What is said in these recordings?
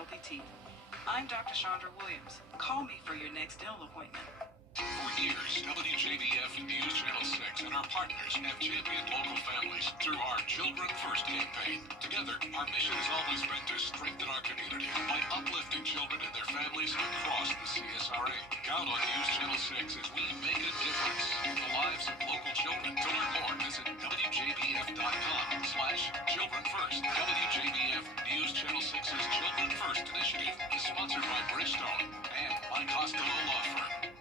healthy teeth. I'm Dr. Chandra Williams. Call me for your next dental appointment. For years, WJBF News Channel 6 and our partners have championed local families through our Children First campaign. Together, our mission has always been to strengthen our community by uplifting children and their families across the CSRA. Count on News Channel 6 as we make a difference in the lives of local children. To learn more, visit WJBF.com/Children First. WJBF News Channel 6's Children First initiative is sponsored by Bridgestone and by Costello Law Firm.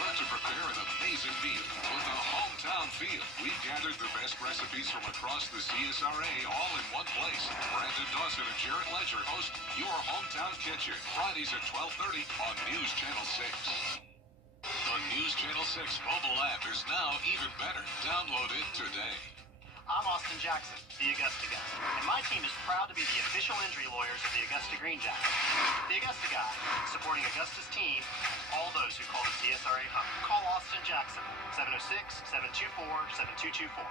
Learn to prepare an amazing meal with a hometown feel. We've gathered the best recipes from across the CSRA all in one place. Brandon Dawson and Jarrett Ledger host Your Hometown Kitchen, Fridays at 12:30 on News Channel 6. The News Channel 6 mobile app is now even better. Download it today. I'm Austin Jackson, the Augusta Guy, and my team is proud to be the official injury lawyers of the Augusta Green Jackets. The Augusta Guy, supporting Augusta's team, all those who call the CSRA home. Call Austin Jackson, 706-724-7224.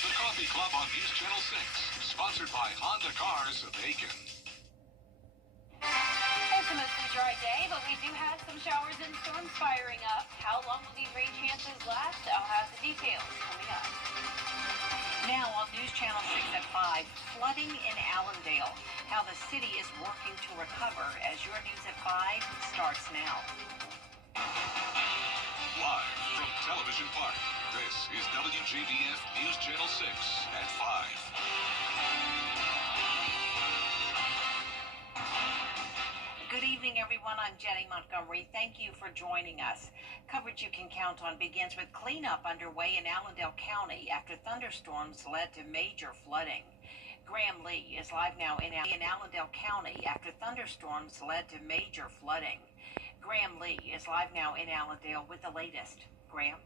The Coffee Club on News Channel 6, sponsored by Honda Cars of Aiken. It's a mostly dry day, but we do have some showers and storms firing up. How long will these rain chances last? I'll have the details coming up. Now on News Channel 6 at 5, flooding in Allendale. How the city is working to recover as your News at 5 starts now. Live from Television Park, this is WJBF News Channel 6 at 5. Good evening, everyone. I'm Jenny Montgomery. Thank you for joining us. Coverage you can count on begins with cleanup underway in Allendale County after thunderstorms led to major flooding. Graham Lee is live now in Allendale County after thunderstorms led to major flooding. Graham Lee is live now in Allendale with the latest. Graham?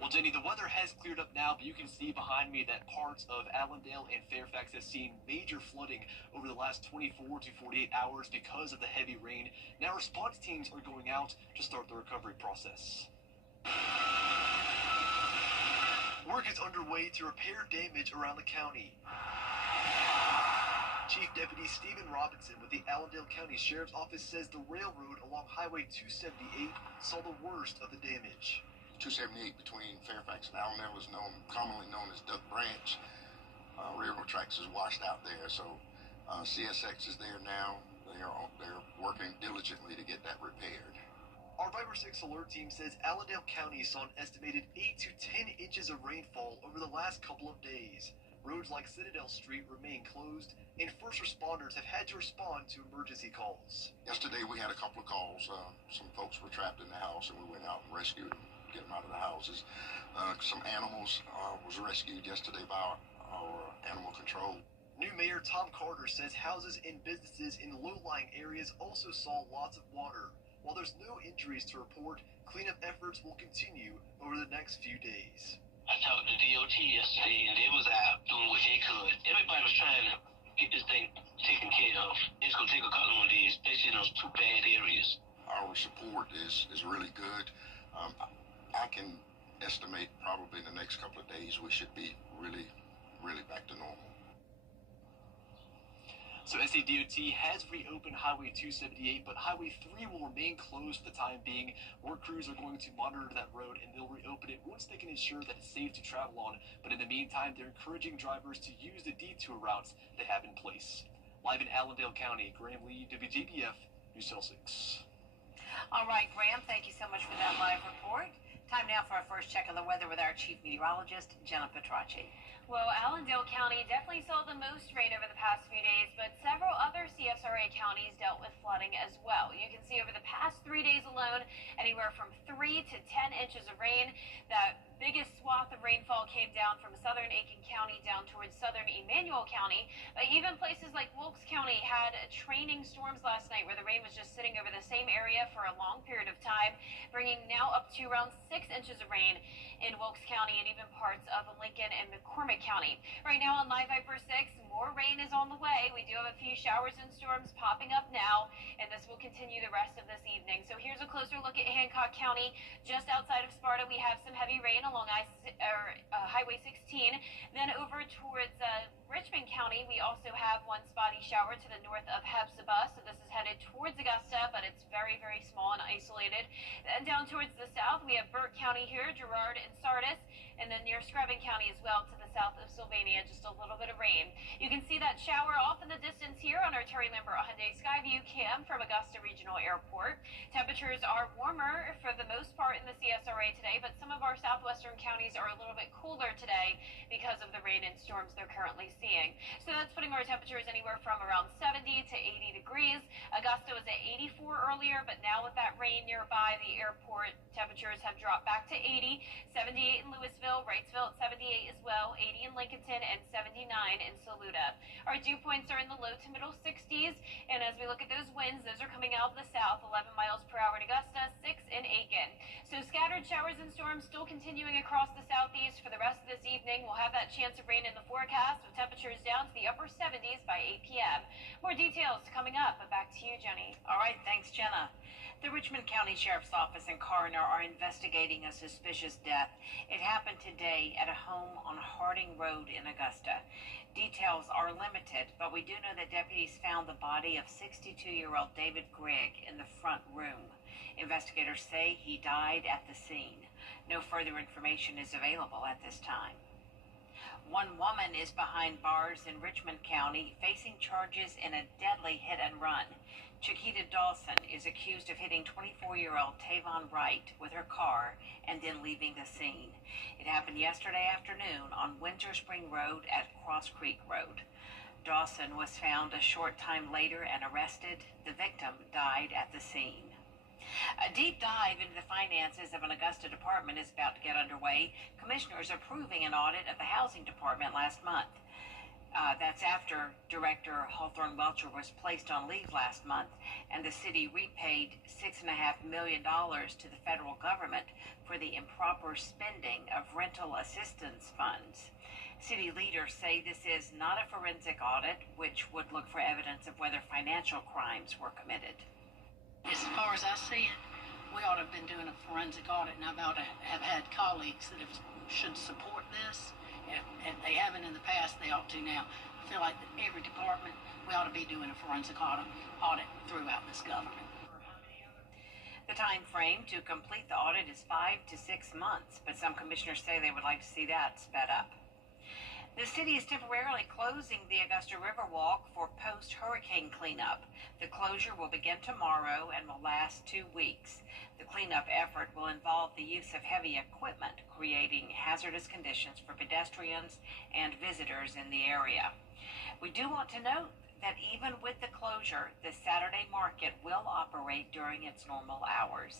Well, Jenny, the weather has cleared up now, but you can see behind me that parts of Allendale and Fairfax have seen major flooding over the last 24 to 48 hours because of the heavy rain. Now response teams are going out to start the recovery process. Work is underway to repair damage around the county. Chief Deputy Stephen Robinson with the Allendale County Sheriff's Office says the railroad along Highway 278 saw the worst of the damage. 278 between Fairfax and Allendale is commonly known as Duck Branch. Railroad tracks is washed out there, so CSX is there now. They're working diligently to get that repaired. Our Viber 6 alert team says Allendale County saw an estimated 8 to 10 inches of rainfall over the last couple of days. Roads like Citadel Street remain closed, and first responders have had to respond to emergency calls. Yesterday we had a couple of calls. Some folks were trapped in the house, and we went out and rescued them, get them out of the houses. Some animals was rescued yesterday by our animal control. New Mayor Tom Carter says houses and businesses in low-lying areas also saw lots of water. While there's no injuries to report, cleanup efforts will continue over the next few days. I talked to DOT yesterday, and they was out doing what they could. Everybody was trying to get this thing taken care of. It's going to take a couple more days, especially in those two bad areas. Our support is really good. I can estimate probably in the next couple of days we should be really back to normal. So SADOT has reopened Highway 278, but Highway 3 will remain closed for the time being. Work crews are going to monitor that road, and they'll reopen it once they can ensure that it's safe to travel on. But in the meantime, they're encouraging drivers to use the detour routes they have in place. Live in Allendale County, Graham Lee, WJBF, News Channel 6. All right, Graham, thank you so much for that live report. Time now for our first check of the weather with our chief meteorologist, Jenna Petracci. Well, Allendale County definitely saw the most rain over the past few days, but several other CSRA counties dealt with flooding as well. You can see over the past 3 days alone, anywhere from 3 to 10 inches of rain. That biggest swath of rainfall came down from southern Aiken County down towards southern Emmanuel County. But even places like Wilkes County had training storms last night where the rain was just sitting over the same area for a long period of time, bringing now up to around 6 inches of rain in Wilkes County and even parts of Lincoln and McCormick County. Right now on Live Viper 6, more rain is on the the way. We do have a few showers and storms popping up now, and this will continue the rest of this evening. So here's a closer look at Hancock County. Just outside of Sparta, we have some heavy rain along Highway 16. Then over towards Richmond County, we also have one spotty shower to the north of Hephzibah. So this is headed towards Augusta, but it's very, very small and isolated. Then down towards the south, we have Burke County here, Girard and Sardis, and then near Screven County as well to the south of Sylvania, just a little bit of rain. You can see that shower off in the distance here on our Terry Lambert Hyundai Skyview cam from Augusta Regional Airport. Temperatures are warmer for the most part in the CSRA today, but some of our southwestern counties are a little bit cooler today because of the rain and storms they're currently seeing. So that's putting our temperatures anywhere from around 70 to 80 degrees. Augusta was at 84 earlier, but now with that rain nearby the airport, temperatures have dropped back to 80, 78 in Louisville, Wrightsville at 78 as well, 80 in Lincolnton, and 79 in Saluda. Our dew points are in the low to middle 60s, and as we look at those winds, those are coming out of the south, 11 miles per hour in Augusta, 6 in Aiken. So scattered showers and storms still continuing across the southeast for the rest of this evening. We'll have that chance of rain in the forecast with temperatures down to the upper 70s by 8 p.m. More details coming up, but back to you, Jenny. All right, thanks, Jenna. The Richmond County Sheriff's Office and coroner are investigating a suspicious death. It happened today at a home on Harding Road in Augusta. Details are limited, but we do know that deputies found the body of 62-year-old David Grigg in the front room. Investigators say he died at the scene. No further information is available at this time. One woman is behind bars in Richmond County facing charges in a deadly hit and run. Chiquita Dawson is accused of hitting 24-year-old Tavon Wright with her car and then leaving the scene. It happened yesterday afternoon on Windsor Spring Road at Cross Creek Road. Dawson was found a short time later and arrested. The victim died at the scene. A deep dive into the finances of an Augusta department is about to get underway. Commissioners approving an audit of the housing department last month. That's after Director Hawthorne Welcher was placed on leave last month, and the city repaid $6.5 million to the federal government for the improper spending of rental assistance funds. City leaders say this is not a forensic audit, which would look for evidence of whether financial crimes were committed. As far as I see it, we ought to have been doing a forensic audit, and I ought to have had colleagues that should support this. If they haven't in the past, they ought to now. I feel like that every department, we ought to be doing a forensic audit throughout this government. The time frame to complete the audit is 5 to 6 months, but some commissioners say they would like to see that sped up. The city is temporarily closing the Augusta Riverwalk for post-hurricane cleanup. The closure will begin tomorrow and will last 2 weeks. The cleanup effort will involve the use of heavy equipment, creating hazardous conditions for pedestrians and visitors in the area. We do want to note that even with the closure, the Saturday market will operate during its normal hours.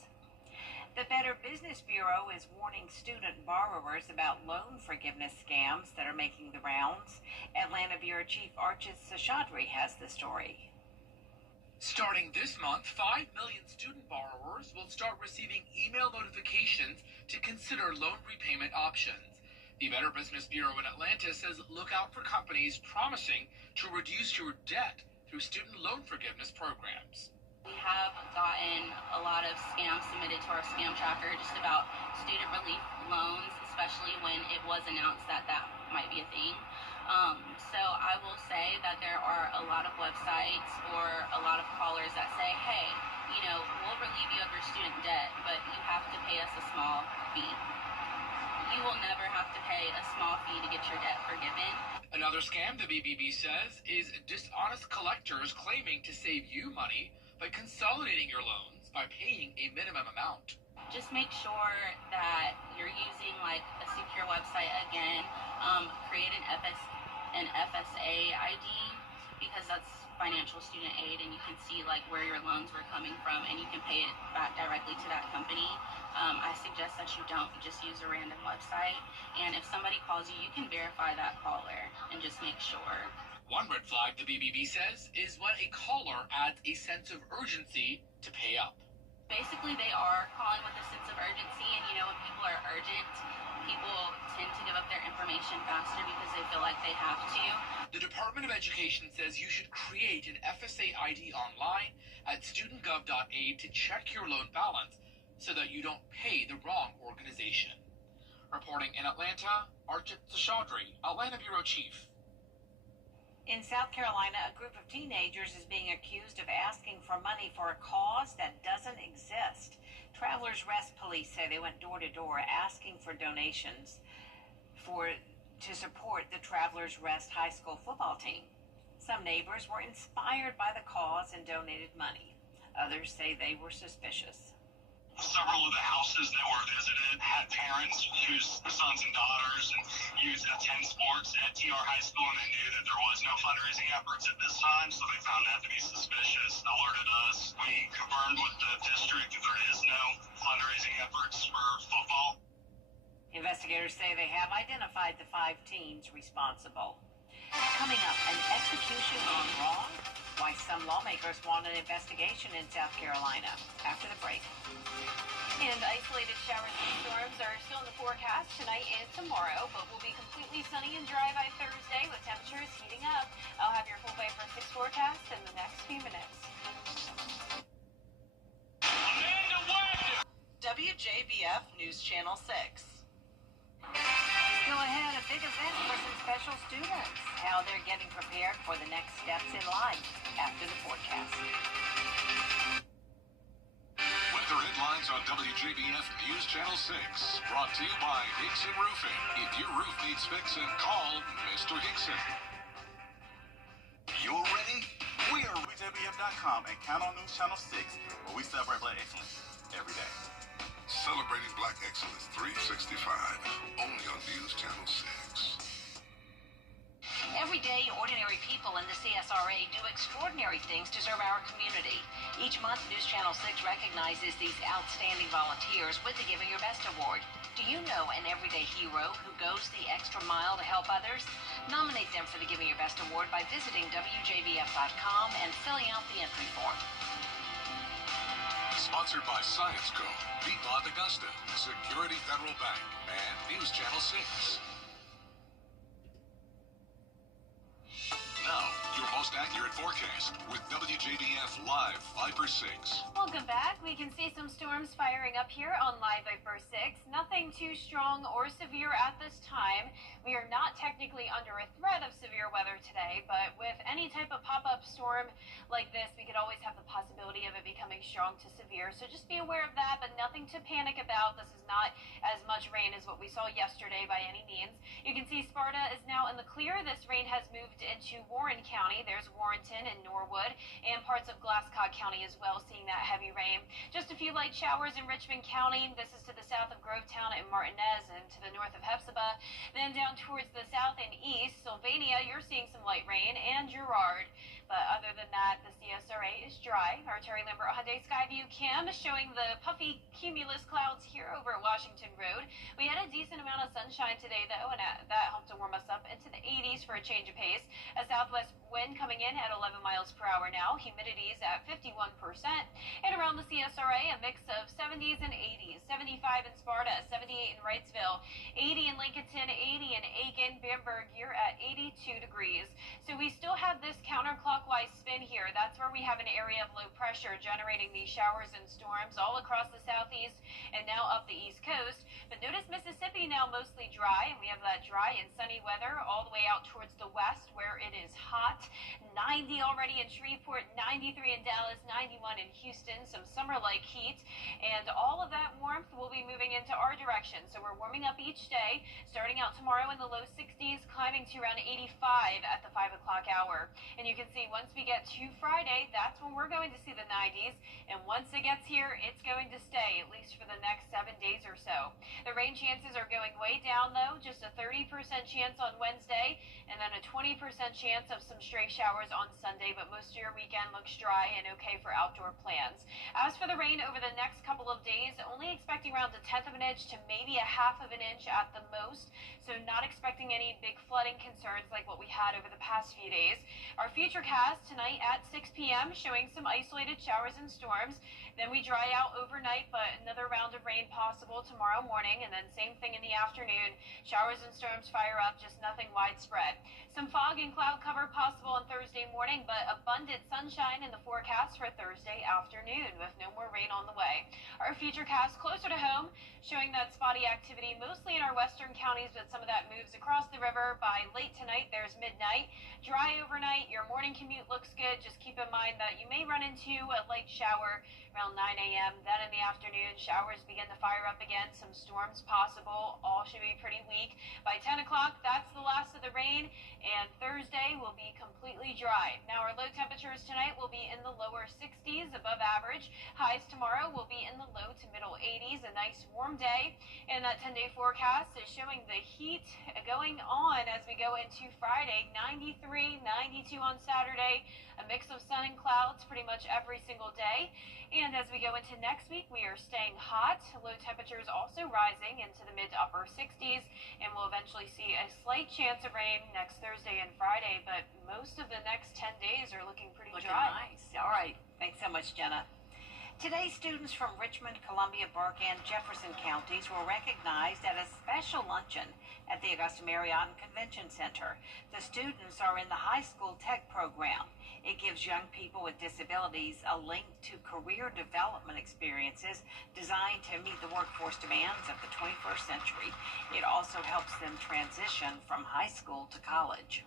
The Better Business Bureau is warning student borrowers about loan forgiveness scams that are making the rounds. Atlanta Bureau Chief Archis Seshadri has the story. Starting this month, 5 million student borrowers will start receiving email notifications to consider loan repayment options. The Better Business Bureau in Atlanta says look out for companies promising to reduce your debt through student loan forgiveness programs. We have gotten a lot of scams submitted to our scam tracker just about student relief loans, especially when it was announced that that might be a thing. So I will say that there are a lot of websites or a lot of callers that say, hey, we'll relieve you of your student debt, but you have to pay us a small fee. You will never have to pay a small fee to get your debt forgiven. Another scam, the BBB says, is dishonest collectors claiming to save you money by consolidating your loans by paying a minimum amount. Just make sure that you're using like a secure website again. Create an FSA ID because that's financial student aid, and you can see like where your loans were coming from, and you can pay it back directly to that company. I suggest that you don't just use a random website, and if somebody calls you, you can verify that caller and just make sure. One red flag, the BBB says, is when a caller adds a sense of urgency to pay up. Basically, they are calling with a sense of urgency, and when people are urgent, people tend to give up their information faster because they feel like they have to. The Department of Education says you should create an FSA ID online at studentgov.aid to check your loan balance so that you don't pay the wrong organization. Reporting in Atlanta, Archit Seshadri, Atlanta Bureau Chief. In South Carolina, a group of teenagers is being accused of asking for money for a cause that doesn't exist. Travelers Rest Police say they went door to door asking for donations to support the Travelers Rest High School football team. Some neighbors were inspired by the cause and donated money. Others say they were suspicious. Several of the houses that were visited had parents whose sons and daughters attend sports at TR High School, and they knew that there was no fundraising efforts at this time, so they found that to be suspicious. Alerted us. We confirmed with the district that there is no fundraising efforts for football. Investigators say they have identified the 5 teens responsible. Coming up, an execution gone wrong? Why some lawmakers want an investigation in South Carolina. After the break. And isolated showers and storms are still in the forecast tonight and tomorrow, but will be completely sunny and dry by Thursday with temperatures heating up. I'll have your full Bay for 6 forecast in the next few minutes. WJBF News Channel 6. Go ahead, a big event for some special students. How they're getting prepared for the next steps in life after the forecast. Weather headlines on WJBF News Channel 6. Brought to you by Hickson Roofing. If your roof needs fixing, call Mr. Hickson. You're ready? We are WJBF.com and count on News Channel 6, where we celebrate Black excellence every day. Celebrating Black Excellence 365, only on News Channel 6. Every day, ordinary people in the CSRA do extraordinary things to serve our community. Each month, News Channel 6 recognizes these outstanding volunteers with the Giving Your Best Award. Do you know an everyday hero who goes the extra mile to help others? Nominate them for the Giving Your Best Award by visiting WJBF.com and filling out the entry form. Sponsored by Science Co., Piedmont Augusta, Security Federal Bank, and News Channel 6. Now, your most accurate forecast with WJBF Live Viper 6. Welcome back. We can see some storms firing up here on Live Viper 6. Nothing too strong or severe at this time. We are not technically under a threat of severe weather today, but with any type of pop-up storm like this, we could always have the possibility of it becoming strong to severe. So just be aware of that, but nothing to panic about. This is not as much rain as what we saw yesterday by any means. You can see Sparta is now in the clear. This rain has moved into Warren County. There's Warrenton and Norwood and parts of Glasscock County as well, seeing that heavy rain. Just a few light showers in Richmond County. This is to the south of Grovetown and Martinez, and to the north of Hepzibah. Then down towards the south and east, Sylvania, you're seeing some light rain, and Girard. But other than that, the CSRA is dry. Our Terry Lambert Hyundai Skyview cam is showing the puffy cumulus clouds here over at Washington Road. We had a decent amount of sunshine today, though, and that helped to warm us up into the 80s for a change of pace. A southwest wind coming in at 11 miles per hour now. Humidity is at 51%. And around the CSRA, a mix of 70s and 80s. 75 in Sparta, 78 in Wrightsville, 80 in Lincolnton, 80 in Aiken, Bamberg. You're at 82 degrees. So we still have this counterclockwise spin here. That's where we have an area of low pressure generating these showers and storms all across the southeast and now up the east coast. But notice Mississippi now mostly dry, and we have that dry and sunny weather all the way out towards the west where it is hot. 90 already in Shreveport, 93 in Dallas, 91 in Houston, some summer-like heat, and all of that warmth will be moving into our direction. So we're warming up each day, starting out tomorrow in the low 60s, climbing to around 85 at the 5 o'clock hour. And you can see once we get to Friday, that's when we're going to see the 90s, and once it gets here, it's going to stay, at least for the next 7 days or so. The rain chances are going way down, though, just a 30% chance on Wednesday, and then a 20% chance of some stray showers on Sunday, but most of your weekend looks dry and okay for outdoor plans. As for the rain over the next couple of days, only expecting around a 1/10 of an inch to maybe a 1/2 of an inch at the most, so not expecting any big flooding concerns like what we had over the past few days. Our future forecast tonight at 6 p.m. showing some isolated showers and storms. Then we dry out overnight, but another round of rain possible tomorrow morning, and then same thing in the afternoon. Showers and storms fire up, just nothing widespread. Some fog and cloud cover possible on Thursday morning, but abundant sunshine in the forecast for Thursday afternoon with no more rain on the way. Our futurecast closer to home, showing that spotty activity mostly in our western counties, but some of that moves across the river by late tonight. There's midnight. Dry overnight. Your morning commute looks good. Just keep in mind that you may run into a light shower around 9 a.m. Then in the afternoon, showers begin to fire up again. Some storms possible. All should be pretty weak. By 10 o'clock, that's the last of the rain, and Thursday will be completely dry. Now, our low temperatures tonight will be in the lower 60s, above average. Highs tomorrow will be in the low to middle 80s. A nice warm day, and that 10-day forecast is showing the heat going on as we go into Friday. 93, 92 on Saturday. A mix of sun and clouds pretty much every single day. And as we go into next week, we are staying hot. Low temperatures also rising into the mid to upper 60s, and we'll eventually see a slight chance of rain next Thursday and Friday, but most of the next 10 days are looking pretty dry. Nice. All right. Thanks so much, Jenna. Today, students from Richmond, Columbia, Burke, and Jefferson counties were recognized at a special luncheon at the Augusta Marriott and Convention Center. The students are in the high school tech program. It gives young people with disabilities a link to career development experiences designed to meet the workforce demands of the 21st century. It also helps them transition from high school to college.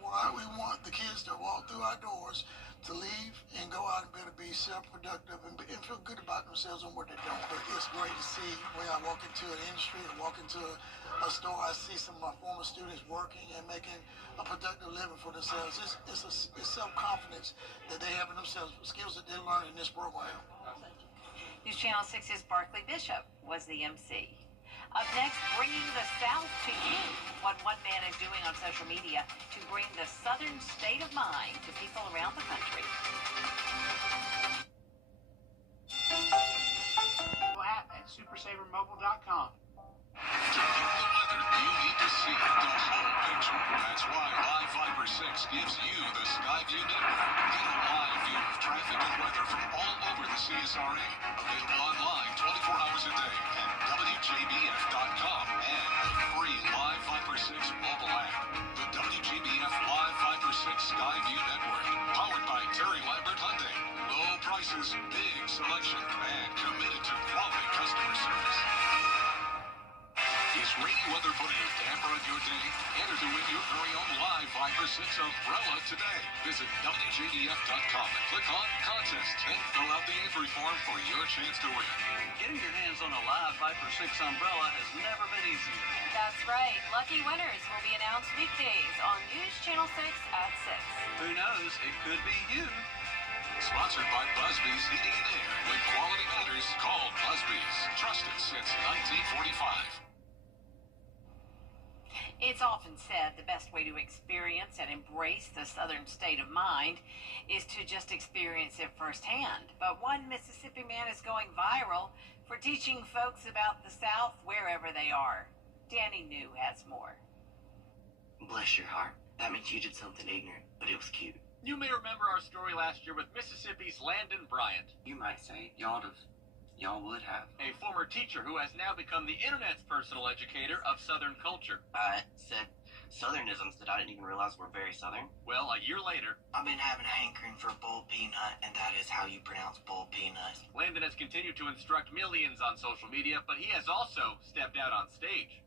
Why we want the kids to walk through our doors, to leave and go out and be able to be self-productive and feel good about themselves and what they're doing. But it's great to see when I walk into an industry or walk into a store, I see some of my former students working and making a productive living for themselves. It's self-confidence that they have in themselves, skills that they learn in this program. News Channel 6's Barkley Bishop was the MC. Up next, bringing the South to you. What one man is doing on social media to bring the Southern state of mind to people around the country. App at supersavermobile.com. To get the weather, you need to see the whole picture. That's why Live Viper 6 gives you the Skyview network. Get a live view of traffic and weather from all over the CSRA. Available online 24 hours a day at WJBF.com and the free Live Viper 6 mobile app. The WJBF Live Viper 6 Skyview network. Powered by Terry Lambert Hyundai. Low prices, big selection, and committed to quality customer service. Is rainy weather putting a damper on your day? Enter to win your very own Live Viper 6 umbrella today. Visit WJBF.com and click on Contest. Then fill out the entry form for your chance to win. Getting your hands on a Live Viper 6 umbrella has never been easier. That's right. Lucky winners will be announced weekdays on News Channel 6 at 6. Who knows? It could be you. Sponsored by Busby's Heating and Air. When quality matters, call Busby's. Trusted since 1945. It's often said the best way to experience and embrace the Southern state of mind is to just experience it firsthand. But one Mississippi man is going viral for teaching folks about the South wherever they are. Danny New has more. Bless your heart. That means you did something ignorant, but it was cute. You may remember our story last year with Mississippi's Landon Bryant. You might say y'all would have. A former teacher who has now become the internet's personal educator of Southern culture. I said Southernisms that I didn't even realize were very Southern. Well, a year later, I've been having a hankering for bull peanut, and that is how you pronounce bull peanut. Landon has continued to instruct millions on social media, but he has also stepped out on stage.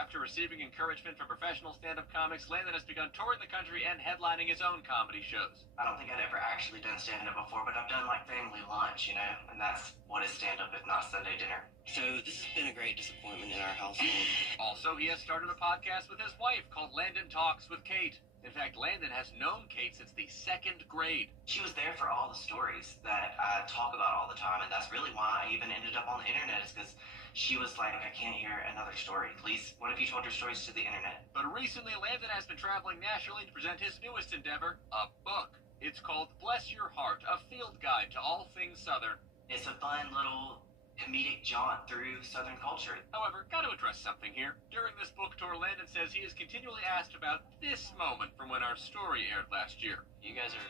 After receiving encouragement from professional stand-up comics, Landon has begun touring the country and headlining his own comedy shows. I don't think I'd ever actually done stand-up before, but I've done like family lunch, and that's what is stand-up if not Sunday dinner. So this has been a great disappointment in our household. Also, he has started a podcast with his wife called Landon Talks with Kate. In fact, Landon has known Kate since the 2nd grade. She was there for all the stories that I talk about all the time, and that's really why I even ended up on the internet, is because she was like, I can't hear another story. Please, what if you told your stories to the internet? But recently, Landon has been traveling nationally to present his newest endeavor, a book. It's called Bless Your Heart, a field guide to all things Southern. It's a fun little comedic jaunt through Southern culture. However, got to address something here. During this book tour, Landon says he is continually asked about this moment from when our story aired last year. You guys are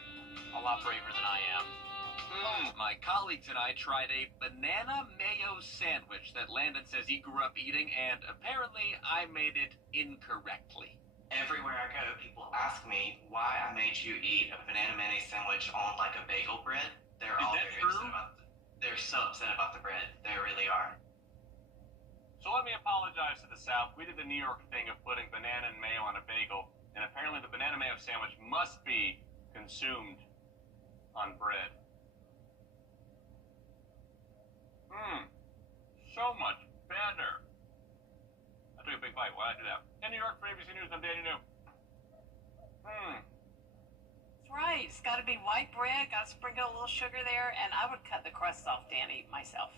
a lot braver than I am. My colleagues and I tried a banana mayo sandwich that Landon says he grew up eating, and apparently I made it incorrectly. Everywhere I go, people ask me why I made you eat a banana mayonnaise sandwich on like a bagel bread. They're all very upset about They're so upset about the bread. They really are. So let me apologize to the South. We did the New York thing of putting banana and mayo on a bagel, and apparently the banana mayo sandwich must be consumed on bread. So much better. I took a big bite while I did that. In New York, for ABC News, I'm Danny New. That's right. It's got to be white bread. Got to sprinkle a little sugar there, and I would cut the crust off, Danny, myself.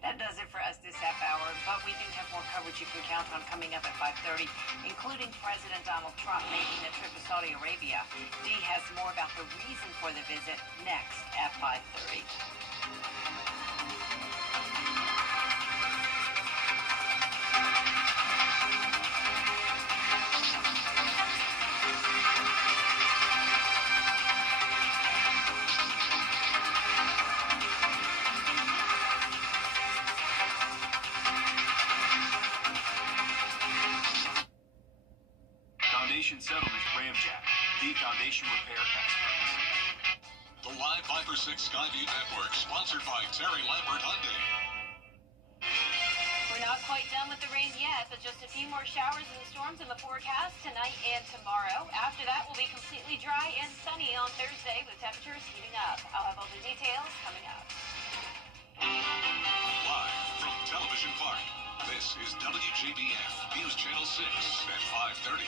That does it for us this half hour, but we do have more coverage you can count on coming up at 5:30, including President Donald Trump making a trip to Saudi Arabia. Dee has more about the reason for the visit next at 5:30. Foundation Settlement Ramjack, the foundation repair experts. The Live 5 for 6 Skyview Network, sponsored by Terry Lambert Hyundai. We're not quite done with the rain yet, but just a few more showers and storms in the forecast tonight and tomorrow. After that, we'll be completely dry and sunny on Thursday with temperatures heating up. I'll have all the details coming up. Live from Television Park, this is WJBF News Channel 6 at 5:30.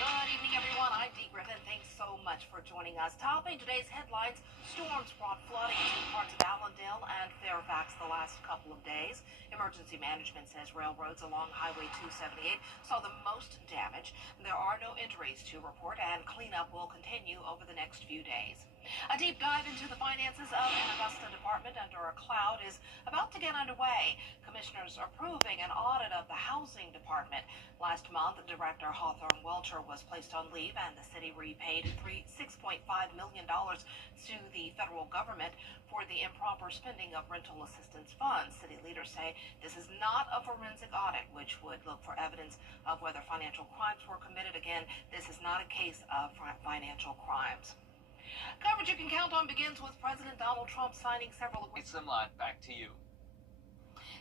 Good evening, everyone. I'm Dee Griffin. Thanks so much for joining us. Topping today's headlines, storms brought flooding in parts of Allendale and Fairfax the last couple of days. Emergency management says railroads along Highway 278 saw the most damage. There are no injuries to report, and cleanup will continue over the next few days. A deep dive into the finances of an Augusta department under a cloud is about to get underway. Commissioners are approving an audit of the housing department. Last month, Director Hawthorne Welcher was placed on leave, and the city repaid $6.5 million to the federal government for the improper spending of rental assistance funds. City leaders say this is not a forensic audit, which would look for evidence of whether financial crimes were committed. Again, this is not a case of financial crimes. Coverage you can count on begins with President Donald Trump signing several agreements. Back to you.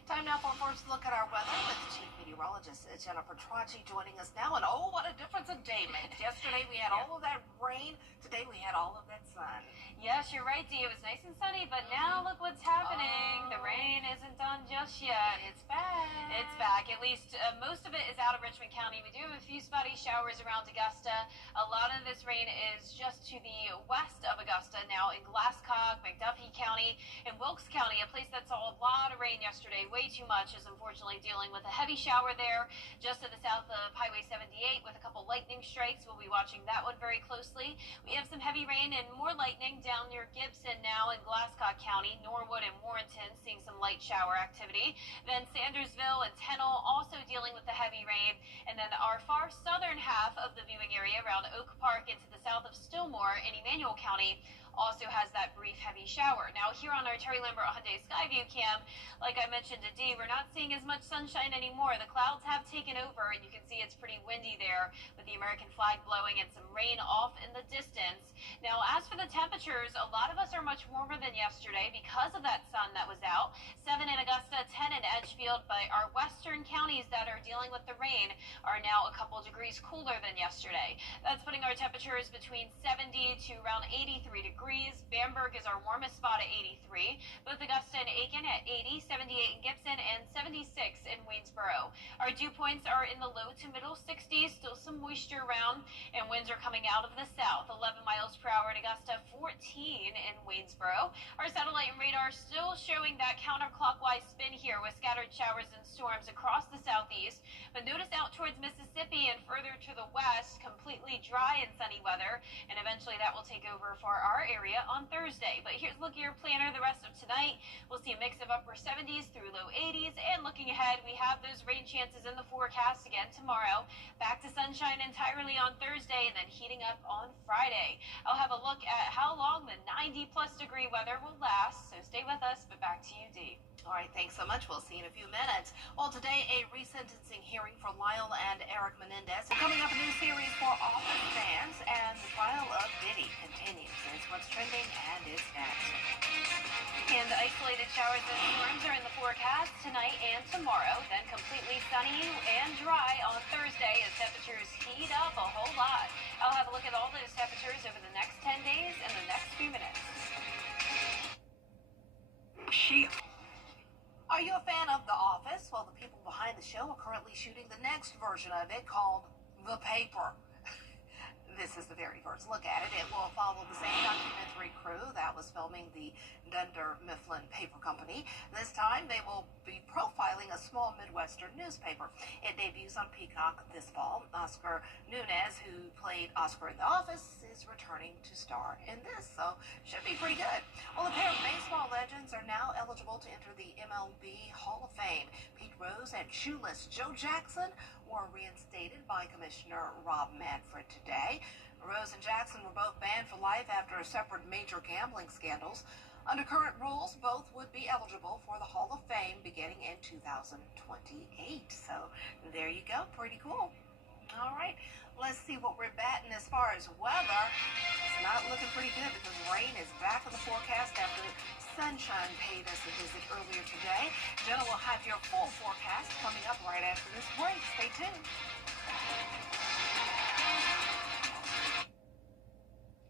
Time now for a first look at our weather with Chief Meteorologist Jennifer Tracci joining us now. And oh, what a difference a day makes. Yesterday we had all of that rain. Today we had all of that sun. Yes, you're right, Dee. It was nice and sunny, but now look what's happening. The rain isn't done just yet. It's back. It's back. At least most of it is out of Richmond County. We do have a few spotty showers around Augusta. A lot of this rain is just to the west of Augusta, now in Glasscock, McDuffie County, and Wilkes County, a place that saw a lot of rain yesterday. Way too much, is unfortunately dealing with a heavy shower there just to the south of Highway 78 with a couple lightning strikes. We'll be watching that one very closely. We have some heavy rain and more lightning down near Gibson now in Glasscock County. Norwood and Warrenton seeing some light shower activity. Then Sandersville and Tennell also dealing with the heavy rain. And then our far southern half of the viewing area around Oak Park into the south of Stillmore in Emmanuel County also has that brief heavy shower. Now here on our Terry Lambert Hyundai Skyview cam, like I mentioned to Dee, we're not seeing as much sunshine anymore. The clouds have taken over, and you can see it's pretty windy there with the American flag blowing and some rain off in the distance. Now as for the temperatures, a lot of us are much warmer than yesterday because of that sun that was out. 7 in Augusta, 10 in Edgefield, but our western counties that are dealing with the rain are now a couple degrees cooler than yesterday. That's putting our temperatures between 70 to around 83 degrees. Bamberg is our warmest spot at 83. Both Augusta and Aiken at 80, 78 in Gibson, and 76 in Waynesboro. Our dew points are in the low to middle 60s, still some moisture around, and winds are coming out of the south. 11 miles per hour in Augusta, 14 in Waynesboro. Our satellite and radar still showing that counterclockwise spin here with scattered showers and storms across the southeast. But notice out towards Mississippi and further to the west, completely dry and sunny weather, and eventually that will take over for our area on Thursday. But here's a look at your planner the rest of tonight. We'll see a mix of upper 70s through low 80s. And looking ahead, we have those rain chances in the forecast again tomorrow. Back to sunshine entirely on Thursday and then heating up on Friday. I'll have a look at how long the 90-plus degree weather will last. So stay with us, but back to you, Dee. All right, thanks so much. We'll see you in a few minutes. Well, today, a resentencing hearing for Lyle and Eric Menendez. Coming up, a new series for Office fans, and the trial of Diddy continues. It's what's trending, and it's next. And isolated showers and storms are in the forecast tonight and tomorrow, then completely sunny and dry on Thursday as temperatures heat up a whole lot. I'll have a look at all those temperatures over the next 10 days in the next few minutes. Are you a fan of The Office? Well, the people behind the show are currently shooting the next version of it called The Paper. This is the very first look at it. It will follow the same documentary crew that was filming the Dunder Mifflin Paper Company. This time, they will be profiling a small Midwestern newspaper. It debuts on Peacock this fall. Oscar Nunez, who played Oscar in The Office, is returning to star in this, so should be pretty good. Well, a pair of baseball legends are now eligible to enter the MLB Hall of Fame. Pete Rose and shoeless Joe Jackson were reinstated by Commissioner Rob Manfred today. Rose and Jackson were both banned for life after separate major gambling scandals. Under current rules, both would be eligible for the Hall of Fame beginning in 2028. So there you go. Pretty cool. All right, let's see what we're batting as far as weather. It's not looking pretty good because rain is back in the forecast after sunshine paid us a visit earlier today. Jenna will have your full forecast coming up right after this break. Stay tuned.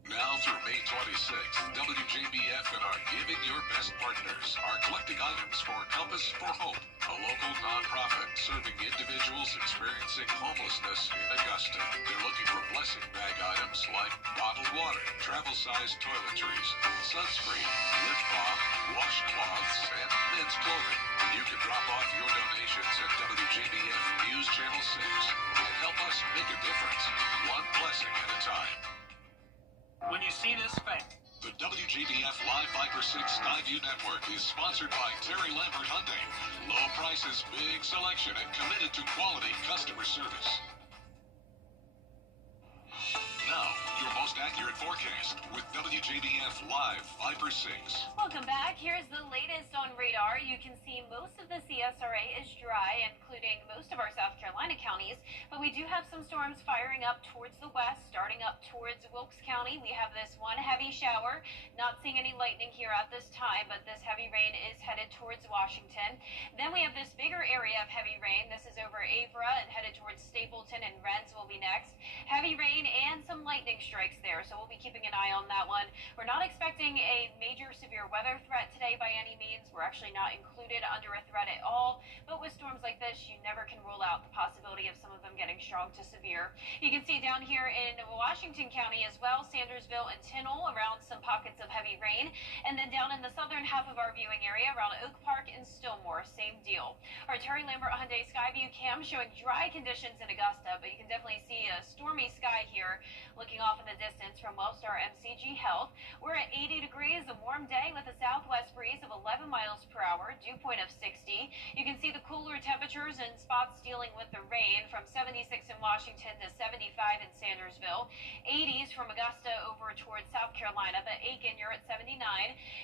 Now through May 26th, WJBF and our Giving Your Best partners are collecting items for Compass for Hope, a local nonprofit serving individuals experiencing homelessness in Augusta. They're looking for blessing bag items like bottled water, travel-sized toiletries, sunscreen, lip balm, washcloths, and men's clothing. You can drop off your donations at WJBF News Channel 6 and help us make a difference, one blessing at a time. When you see this fact. The WJBF Live Viper 6 Skyview Network is sponsored by Terry Lambert Hyundai. Low prices, big selection, and committed to quality customer service. Now, your most accurate forecast with WJBF Live Viper 6. Welcome back. Here's the latest on radar. You can see most of the CSRA is dry, including most of our South Carolina counties, but we do have some storms firing up towards the west, starting up towards Wilkes County. We have this one heavy shower. Not seeing any lightning here at this time, but this heavy rain is headed towards Washington. Then we have this bigger area of heavy rain. This is over Avra and headed towards Stapleton, and Rennes will be next. Heavy rain and some lightning strikes there, so we'll be keeping an eye on that one. We're not expecting a major severe weather threat today by any means. We're actually not included under a threat at all, but with storms like this, you never can rule out the possibility of some of them getting strong to severe. You can see down here in Washington County as well, Sandersville and Tinnell around some pockets of heavy rain, and then down in the southern half of our viewing area around Oak Park and Stillmore, same deal. Our Terry Lambert Hyundai Skyview cam showing dry conditions in Augusta, but you can definitely see a stormy sky here looking off in the distance from Wellstar MCG Health. We're at 80 degrees, a warm day with a southwest breeze of 11 miles per hour, dew point of 60. You can see the cooler temperatures in spots dealing with the rain from 76 in Washington to 75 in Sandersville. 80s from Augusta over towards South Carolina, but Aiken, you're at 79.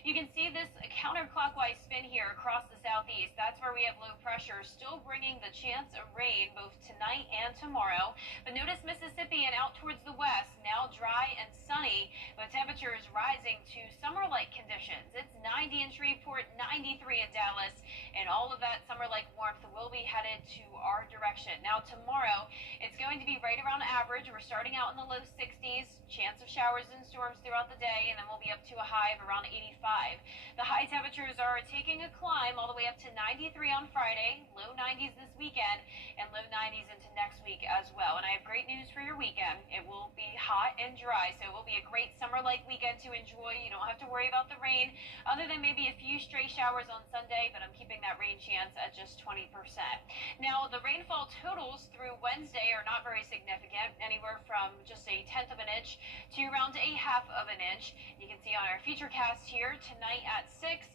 You can see this counterclockwise spin here across the southeast. That's where we have low pressure, still bringing the chance of rain both tonight and tomorrow. But notice Mississippi and out towards the west, now dry and sunny, with temperatures rising to summer-like conditions. It's 90 in Shreveport, 93 in Dallas, and all of that summer-like warmth will be headed to our direction. Now tomorrow, it's going to be right around average. We're starting out in the low 60s, chance of showers and storms throughout the day, and then we'll be up to a high of around 85. The high temperatures are taking a climb all the way up to 93 on Friday, low 90s this weekend, and low 90s into next week as well. And I have great news for your weekend. It will be hot and dry, so it will be a great summer-like weekend to enjoy. You don't have to worry about the rain, other than maybe a few stray showers on Sunday, but I'm keeping that rain chance at just 20%. Now, the rainfall totals through Wednesday are not very significant, anywhere from just a tenth of an inch to around a half of an inch. You can see on our featurecast here tonight at 6.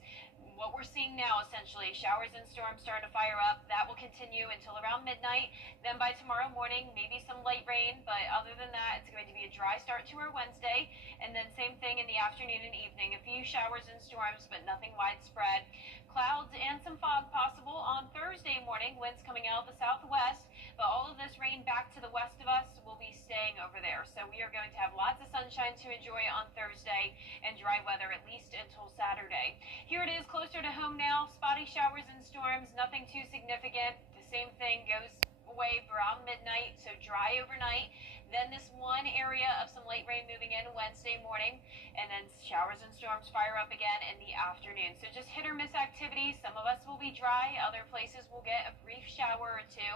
What we're seeing now, essentially, showers and storms starting to fire up. That will continue until around midnight. Then by tomorrow morning, maybe some light rain, but other than that, it's going to be a dry start to our Wednesday. And then same thing in the afternoon and evening. A few showers and storms, but nothing widespread. Clouds and some fog possible on Thursday morning. Winds coming out of the southwest, but all of this rain back to the west of us will be staying over there. So we are going to have lots of sunshine to enjoy on Thursday and dry weather at least until Saturday. Here it is closer to home now. Spotty showers and storms, nothing too significant. The same thing goes away around midnight, so dry overnight. Then this one area of some light rain moving in Wednesday morning, and then showers and storms fire up again in the afternoon. So just hit or miss activity. Some of us will be dry, other places will get a brief shower or two.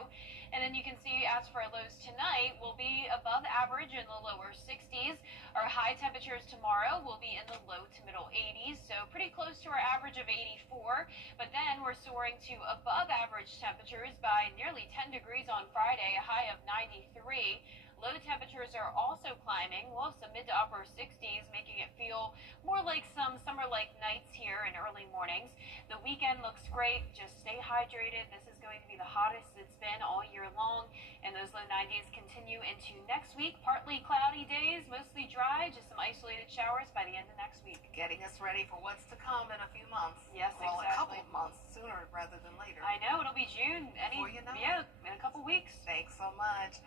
And then you can see as for our lows tonight, we'll be above average in the lower 60s. Our high temperatures tomorrow will be in the low to middle 80s, so pretty close to our average of 84. But then we're soaring to above average temperatures by nearly 10 degrees on Friday, a high of 93. Low temperatures are also climbing. We'll have some mid to upper 60s, making it feel more like some summer-like nights here in early mornings. The weekend looks great. Just stay hydrated. This is going to be the hottest it's been all year long, and those low 90s continue into next week. Partly cloudy days, mostly dry, just some isolated showers by the end of next week. Getting us ready for what's to come in a few months. Yes, well, exactly. A couple of months sooner rather than later. I know, it'll be June. Before you know yeah, in a couple weeks. Thanks so much.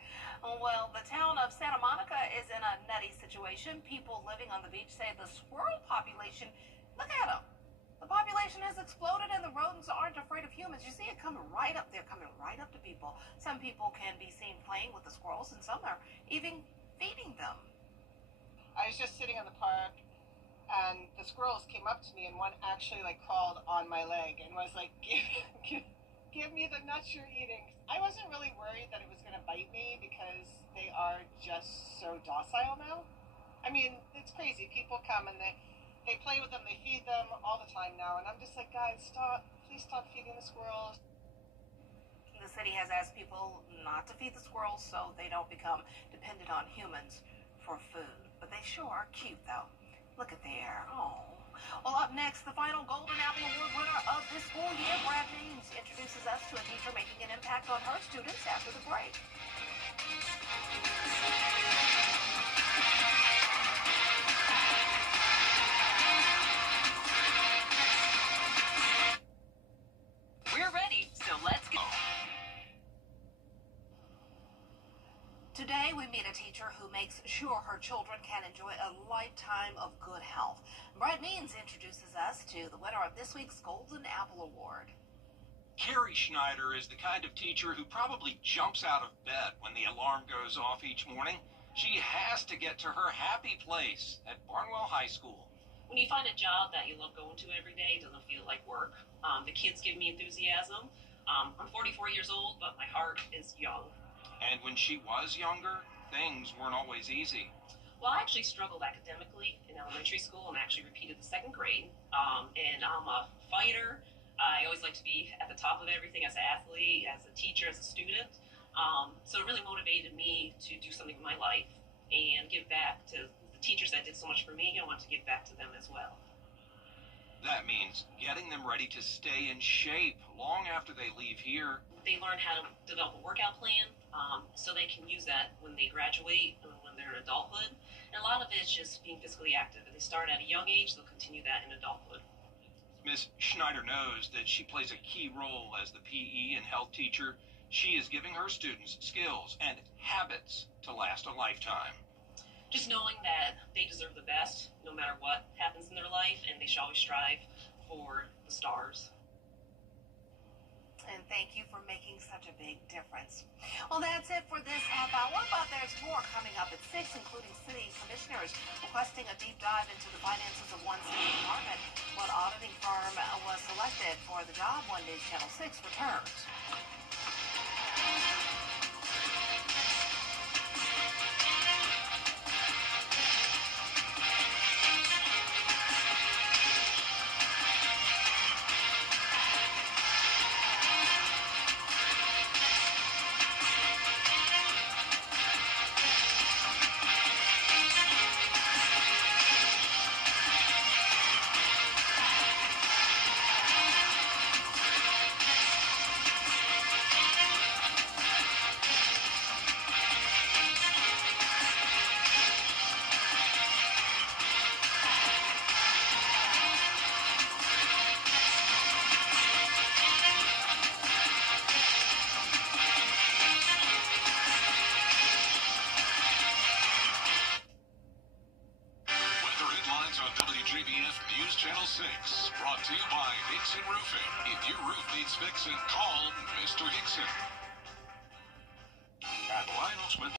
Well, the town of Santa Monica is in a nutty situation. People living on the beach say the squirrel population, look at them. The population has exploded and the rodents aren't afraid of humans. You see it coming right up there, coming right up to people. Some people can be seen playing with the squirrels and some are even feeding them. I was just sitting in the park and the squirrels came up to me and one actually crawled on my leg and was like, give me the nuts you're eating. I wasn't really worried that it was going to bite me because they are just so docile now. I mean, it's crazy. People come and they play with them, they feed them all the time now. And I'm just like, guys, stop. Please stop feeding the squirrels. The city has asked people not to feed the squirrels so they don't become dependent on humans for food. But they sure are cute, though. Look at there. Oh. Well, up next, the final Golden Apple Award winner of this school year, Brad Means, introduces us to a teacher making an impact on her students after the break. We're ready, so let's go. Today, we meet a teacher who makes sure her children can enjoy a lifetime of good health. Brad Means introduces us to the winner of this week's Golden Apple Award. Carrie Schneider is the kind of teacher who probably jumps out of bed when the alarm goes off each morning. She has to get to her happy place at Barnwell High School. When you find a job that you love going to every day, it doesn't feel like work. The kids give me enthusiasm. I'm 44 years old, but my heart is young. And when she was younger, things weren't always easy. Well, I actually struggled academically in elementary school and actually repeated the second grade. And I'm a fighter. I always like to be at the top of everything as an athlete, as a teacher, as a student. So it really motivated me to do something in my life and give back to the teachers that did so much for me. I want to give back to them as well. That means getting them ready to stay in shape long after they leave here. They learn how to develop a workout plan so they can use that when they graduate and when they're in adulthood. And a lot of it is just being physically active. If they start at a young age, they'll continue that in adulthood. Ms. Schneider knows that she plays a key role as the PE and health teacher. She is giving her students skills and habits to last a lifetime. Just knowing that they deserve the best no matter what happens in their life, and they should always strive for the stars. And thank you for making such a big difference. Well, that's it for this half hour, but there's more coming up at 6, including city commissioners requesting a deep dive into the finances of one city department. What auditing firm was selected for the job? One News Channel 6 returns. needs fixing, call Mr. Hickson. At Lionel Smith.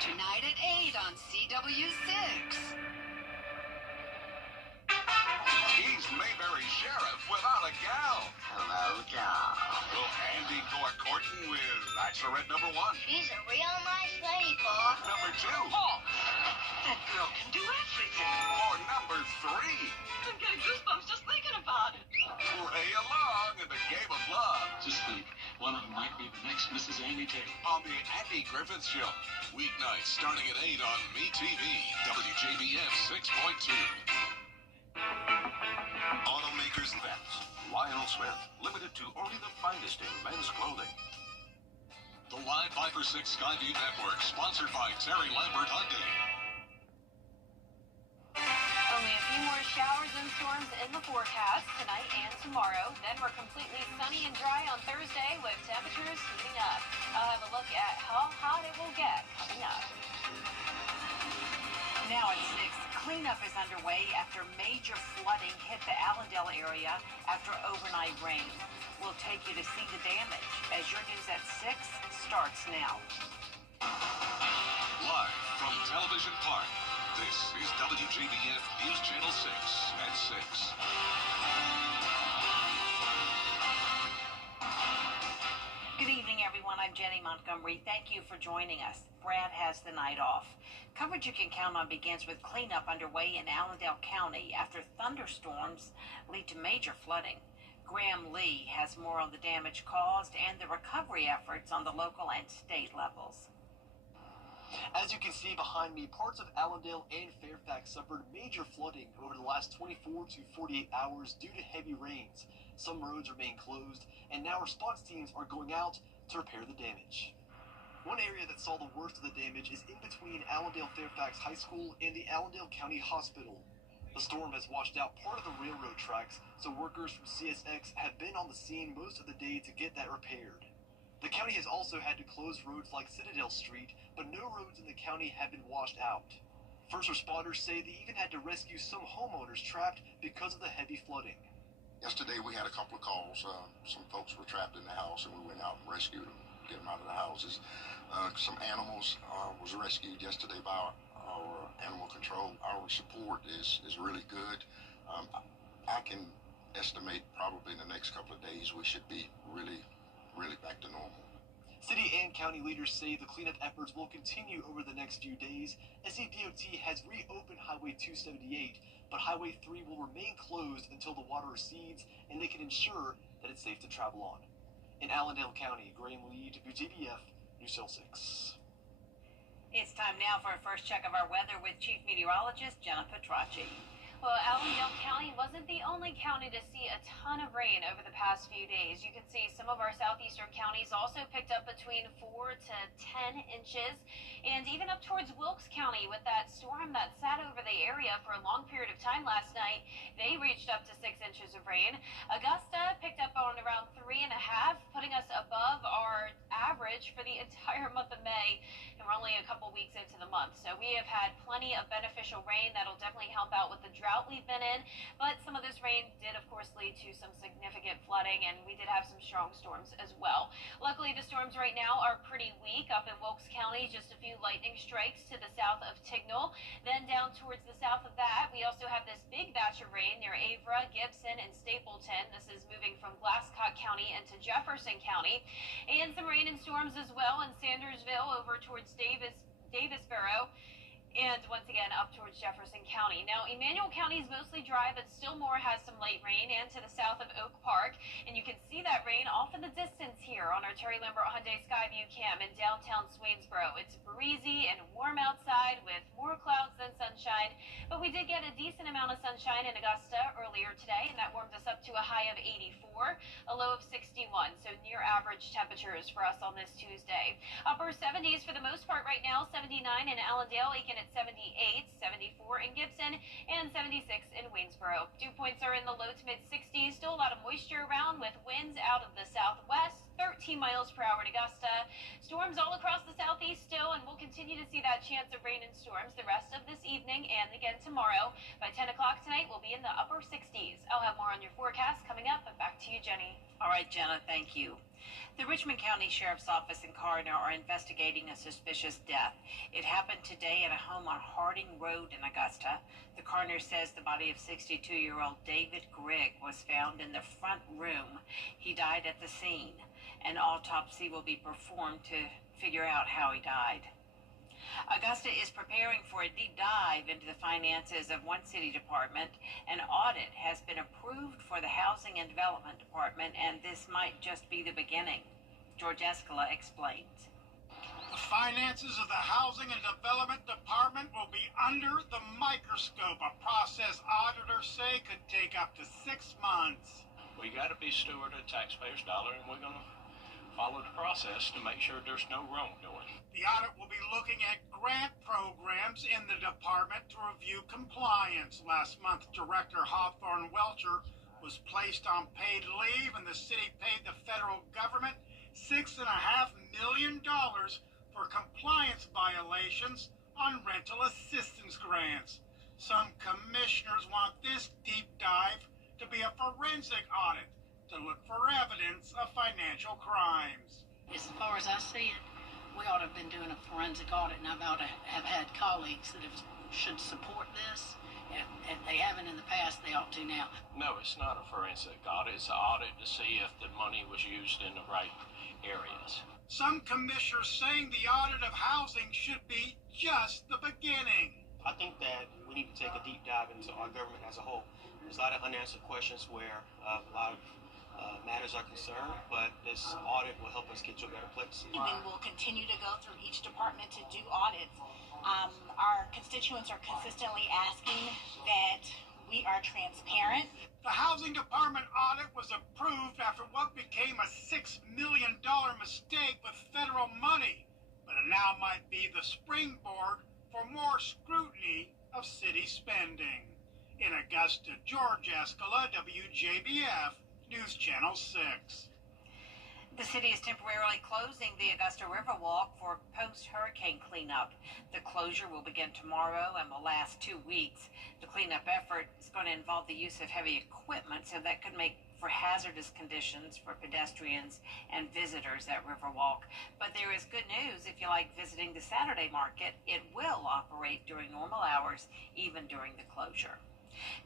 Tonight at 8 on CW6. He's Mayberry Sheriff without a gal. Hello, gal. Will Andy go a-courting with Bachelorette number 1? She's a real nice lady, Paul. Number 2? Paul, that girl can do everything. Or number 3? I'm getting goosebumps just thinking about it. Play along in the game of love. Just think, one of them might be the next Mrs. Amy Taylor. On the Andy Griffith Show. Weeknights starting at 8 on MeTV, WJBF 6.2. Automakers and vets. Lionel Smith, limited to only the finest in men's clothing. The Live 5-6 Skyview Network, sponsored by Terry Lambert Hyundai. Only a few more showers and storms in the forecast tonight and tomorrow. Then we're completely sunny and dry on Thursday with temperatures heating up. I'll have a look at how hot it will get coming up. Now at 6, cleanup is underway after major flooding hit the Allendale area after overnight rain. We'll take you to see the damage as your news at 6 starts now. Live from Television Park, this is WJBF News Channel 6 at 6. Good evening, everyone. I'm Jenny Montgomery. Thank you for joining us. Brad has the night off. Coverage you can count on begins with cleanup underway in Allendale County after thunderstorms lead to major flooding. Graham Lee has more on the damage caused and the recovery efforts on the local and state levels. As you can see behind me, parts of Allendale and Fairfax suffered major flooding over the last 24 to 48 hours due to heavy rains. Some roads remain closed, and now response teams are going out to repair the damage. One area that saw the worst of the damage is in between Allendale Fairfax High School and the Allendale County Hospital. The storm has washed out part of the railroad tracks, so workers from CSX have been on the scene most of the day to get that repaired. The county has also had to close roads like Citadel Street, but no roads in the county have been washed out. First responders say they even had to rescue some homeowners trapped because of the heavy flooding. Yesterday we had a couple of calls. Some folks were trapped in the house and we went out and rescued them, get them out of the houses. Some animals was rescued yesterday by our animal control. Our support is really good. I can estimate probably in the next couple of days we should be really back to normal. City and county leaders say the cleanup efforts will continue over the next few days. SCDOT has reopened Highway 278, but Highway 3 will remain closed until the water recedes and they can ensure that it's safe to travel on. In Allendale County, Graham Lee, WJBF, News Channel 6. It's time now for a first check of our weather with Chief Meteorologist Jenna Petracci. Well, Allendale County wasn't the only county to see a ton of rain over the past few days. You can see some of our southeastern counties also picked up between 4 to 10 inches, and even up towards Wilkes County with that storm that sat over the area for a long period of time last night, they reached up to 6 inches of rain. Augusta picked up on around 3.5, putting us above our average for the entire month of May, and we're only a couple weeks into the month. So we have had plenty of beneficial rain that'll definitely help out with the drought we've been in, but some of this rain did of course lead to some significant flooding, and we did have some strong storms as well. Luckily the storms right now are pretty weak. Up in Wilkes County, just a few lightning strikes to the south of Tignall. Then down towards the south of that, we also have this big batch of rain near Avra, Gibson, and Stapleton. This is moving from Glasscock County into Jefferson County, and some rain and storms as well in Sandersville over towards Davisboro, and once again up towards Jefferson County. Now, Emmanuel County is mostly dry, but Stillmore has some light rain, and to the south of Oak Park. And you can see that rain off in the distance here on our Terry Lambert Hyundai Skyview Cam in downtown Swainsboro. It's breezy and warm outside with more clouds than sunshine, but we did get a decent amount of sunshine in Augusta earlier today, and that warmed us up to a high of 84, a low of 61, so near average temperatures for us on this Tuesday. Upper 70s for the most part right now, 79 in Allendale, Aiken at 78, 74 in Gibson, and 76 in Waynesboro. Dew points are in the low to mid 60s. Still a lot of moisture around with winds out of the southwest. 13 miles per hour in Augusta. Storms all across the southeast still, and we'll continue to see that chance of rain and storms the rest of this evening and again tomorrow. By 10 o'clock tonight, we'll be in the upper 60s. I'll have more on your forecast coming up, but back to you, Jenny. All right, Jenna, thank you. The Richmond County Sheriff's Office and coroner are investigating a suspicious death. It happened today at a home on Harding Road in Augusta. The coroner says the body of 62-year-old David Grigg was found in the front room. He died at the scene. An autopsy will be performed to figure out how he died. Augusta is preparing for a deep dive into the finances of one city department. An audit has been approved for the Housing and Development Department, and this might just be the beginning. George Escala explains. The finances of the Housing and Development Department will be under the microscope. A process auditors say could take up to 6 months. We got to be steward of taxpayers' dollar, and we're going to follow the process to make sure there's no wrongdoing. The audit will be looking at grant programs in the department to review compliance. Last month, Director Hawthorne Welcher was placed on paid leave, and the city paid the federal government $6.5 million for compliance violations on rental assistance grants. Some commissioners want this deep dive to be a forensic audit to look for evidence of financial crimes. As far as I see it, we ought to have been doing a forensic audit, and I ought to have had colleagues that should support this. If they haven't in the past, they ought to now. No, it's not a forensic audit. It's an audit to see if the money was used in the right areas. Some commissioners saying the audit of housing should be just the beginning. I think that we need to take a deep dive into our government as a whole. There's a lot of unanswered questions where a lot of matters are concerned, but this audit will help us get to a better place. And then we'll continue to go through each department to do audits. Our constituents are consistently asking that we are transparent. The Housing Department audit was approved after what became a $6 million mistake with federal money, but it now might be the springboard for more scrutiny of city spending. In Augusta, George Escala, WJBF, News Channel 6. The city is temporarily closing the Augusta Riverwalk for post-hurricane cleanup. The closure will begin tomorrow and will last 2 weeks. The cleanup effort is going to involve the use of heavy equipment, so that could make for hazardous conditions for pedestrians and visitors at Riverwalk. But there is good news if you like visiting the Saturday market. It will operate during normal hours, even during the closure.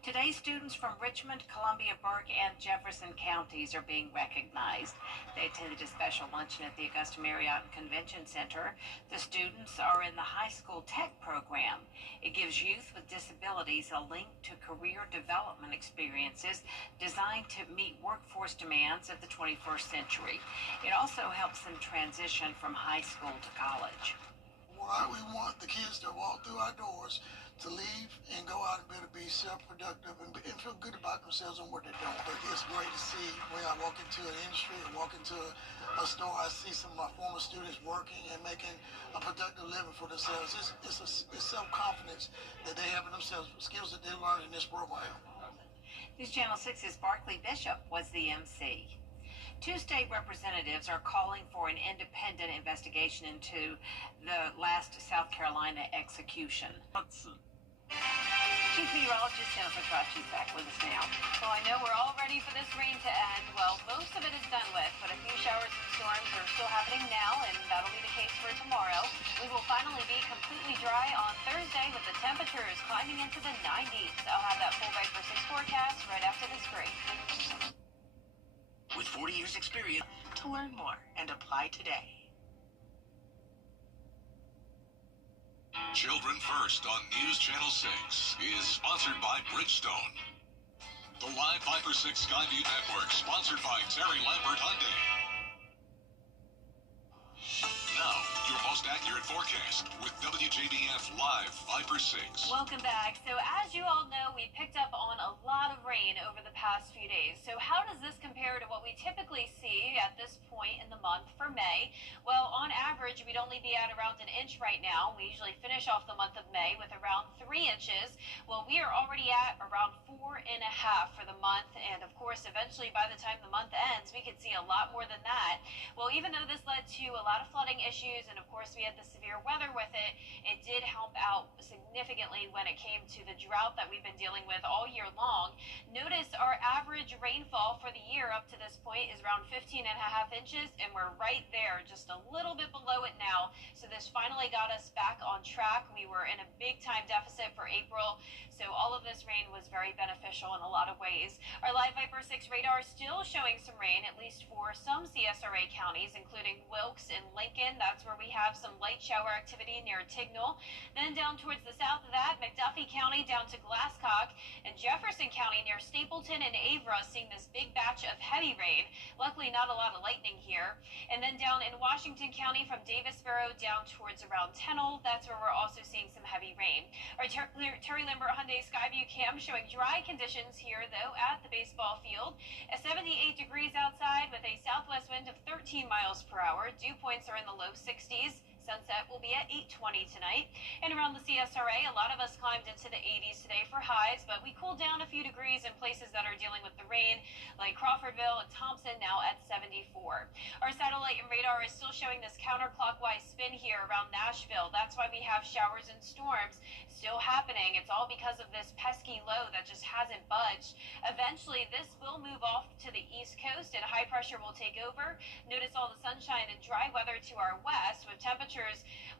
Today, students from Richmond, Columbia, Burke, and Jefferson counties are being recognized. They attended a special luncheon at the Augusta Marriott and Convention Center. The students are in the high school tech program. It gives youth with disabilities a link to career development experiences designed to meet workforce demands of the 21st century. It also helps them transition from high school to college. We want the kids that walk through our doors to leave and go out and be able to be self-productive and feel good about themselves and what they're doing. But it's great to see when I walk into an industry or walk into a store, I see some of my former students working and making a productive living for themselves. It's self-confidence that they have in themselves, skills that they learn in this program. News Channel 6's Barkley Bishop was the MC. 2 state representatives are calling for an independent investigation into the last South Carolina execution. Chief Meteorologist Jennifer Trotti's back with us now. Well, I know we're all ready for this rain to end. Well, most of it is done with, but a few showers and storms are still happening now, and that'll be the case for tomorrow. We will finally be completely dry on Thursday, with the temperatures climbing into the 90s. I'll have that full Viper 6 forecast right after this break. With 40 years experience, to learn more and apply today. Children First on News Channel 6 is sponsored by Bridgestone. The live Viper 6 Skyview Network, sponsored by Terry Lambert Hyundai. Now, your most accurate forecast with WJBF Live Viper 6. Welcome back. So as you all know, we picked up on a lot of rain over the past few days. So how does this compare to what we typically see at this point in the month for May? Well, on average, we'd only be at around 1 inch right now. We usually finish off the month of May with around 3 inches. Well, we are already at around 4.5 for the month. And of course, eventually by the time the month ends, we could see a lot more than that. Well, even though this led to a lot of flooding issues, and of course we had the severe weather with it, it did help out significantly when it came to the drought that we've been dealing with all year long. Notice our average rainfall for the year up to this point is around 15.5 inches, and we're right there, just a little bit below it now. So this finally got us back on track. We were in a big time deficit for April, so all of this rain was very beneficial in a lot of ways. Our live Viper 6 radar is still showing some rain, at least for some CSRA counties, including Wilkes and Lincoln. That's where we have some light shower activity near Tignal. Then down towards the south of that, McDuffie County down to Glasscock, and Jefferson County near Stapleton and Avra seeing this big batch of heavy rain. Luckily, not a lot of lightning here. And then down in Washington County from Davisboro down towards around Tennell, that's where we're also seeing some heavy rain. Our Terry Lambert Hyundai Skyview cam showing dry conditions here, though, at the baseball field. At 78 degrees outside with a southwest wind of 13 miles per hour. Dew points are in the low 60s. Sunset will be at 8:20 tonight. And around the CSRA, a lot of us climbed into the 80s today for highs, but we cooled down a few degrees in places that are dealing with the rain, like Crawfordville and Thompson, now at 74. Our satellite and radar is still showing this counterclockwise spin here around Nashville. That's why we have showers and storms still happening. It's all because of this pesky low that just hasn't budged. Eventually, this will move off to the east coast and high pressure will take over. Notice all the sunshine and dry weather to our west, with temperatures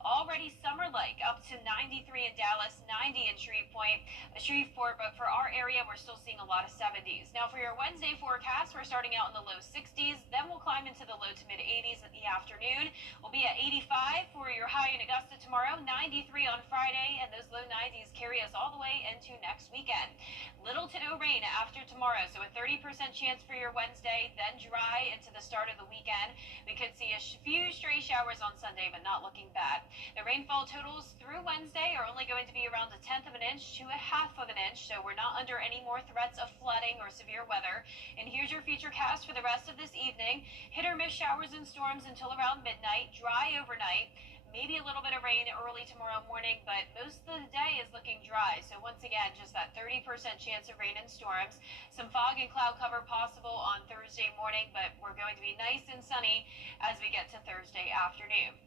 already summer-like, up to 93 in Dallas, 90 in Shreveport, but for our area, we're still seeing a lot of 70s. Now, for your Wednesday forecast, we're starting out in the low 60s, then we'll climb into the low to mid 80s in the afternoon. We'll be at 85 for your high in Augusta tomorrow, 93 on Friday, and those low 90s carry us all the way into next weekend. Little to no rain after tomorrow, so a 30% chance for your Wednesday, then dry into the start of the weekend. We could see a few stray showers on Sunday, but not looking bad. The rainfall totals through Wednesday are only going to be around 1/10 of an inch to 1/2 of an inch, so we're not under any more threats of flooding or severe weather. And here's your futurecast for the rest of this evening. Hit or miss showers and storms until around midnight, dry overnight. Maybe a little bit of rain early tomorrow morning, but most of the day is looking dry. So once again, just that 30% chance of rain and storms. Some fog and cloud cover possible on Thursday morning, but we're going to be nice and sunny as we get to Thursday afternoon.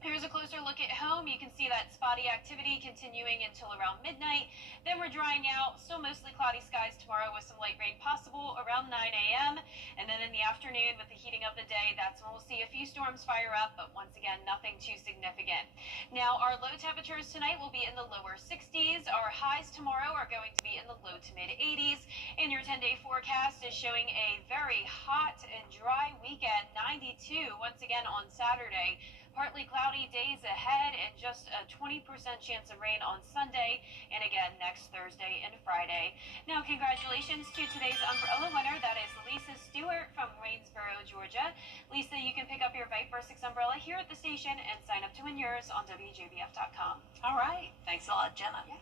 Here's a closer look at home. You can see that spotty activity continuing until around midnight. Then we're drying out. Still mostly cloudy skies tomorrow with some light rain possible around 9 a.m. And then in the afternoon with the heating of the day, that's when we'll see a few storms fire up, but once again, nothing too significant. Now, our low temperatures tonight will be in the lower 60s. Our highs tomorrow are going to be in the low to mid 80s. And your 10-day forecast is showing a very hot and dry weekend, 92 once again on Saturday. Partly cloudy days ahead and just a 20% chance of rain on Sunday and again next Thursday and Friday. Now, congratulations to today's umbrella winner. That is Lisa Stewart from Waynesboro, Georgia. Lisa, you can pick up your Viper 6 umbrella here at the station and sign up to win yours on WJBF.com. All right. Thanks a lot, Jenna. Yeah.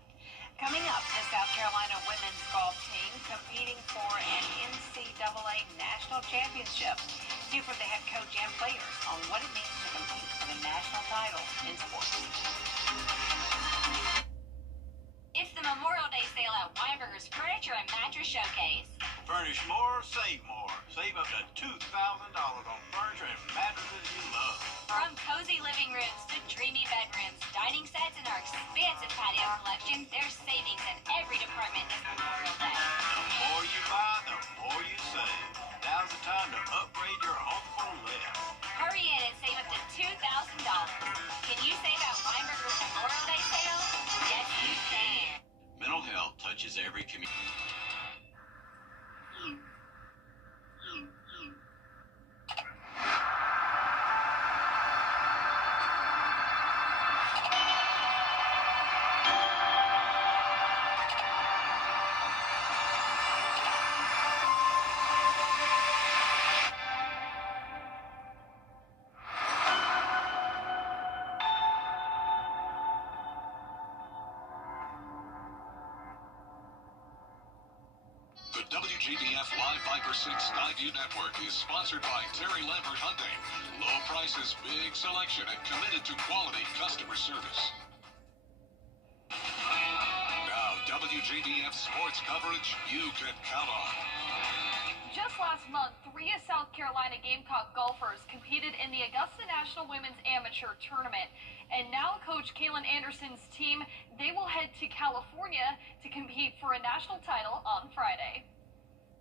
Coming up, the South Carolina women's golf team competing for an NCAA National Championship. Hear from the head coach and players on what it means to compete for the national title in sports. It's the Memorial Day sale at Weinberger's Furniture and Mattress Showcase. Furnish more, save more. Save up to $2,000 on furniture and mattresses you love. From cozy living rooms to dreamy bedrooms, dining sets, and our expansive patio collection, there's savings in every department this Memorial Day. The more you buy, the more you save. Now's the time to upgrade your home for less. Hurry in and save up to $2,000. Can you save at Weinberger's Memorial Day sale? Yes, you can. Mental health touches every community. WJBF Live Viper 6 Skyview Network is sponsored by Terry Lambert Hyundai. Low prices, big selection, and committed to quality customer service. Now, WJBF sports coverage you can count on. Just last month, 3 South Carolina Gamecock golfers competed in the Augusta National Women's Amateur Tournament. And now Coach Kaylin Anderson's team, they will head to California to compete for a national title on Friday.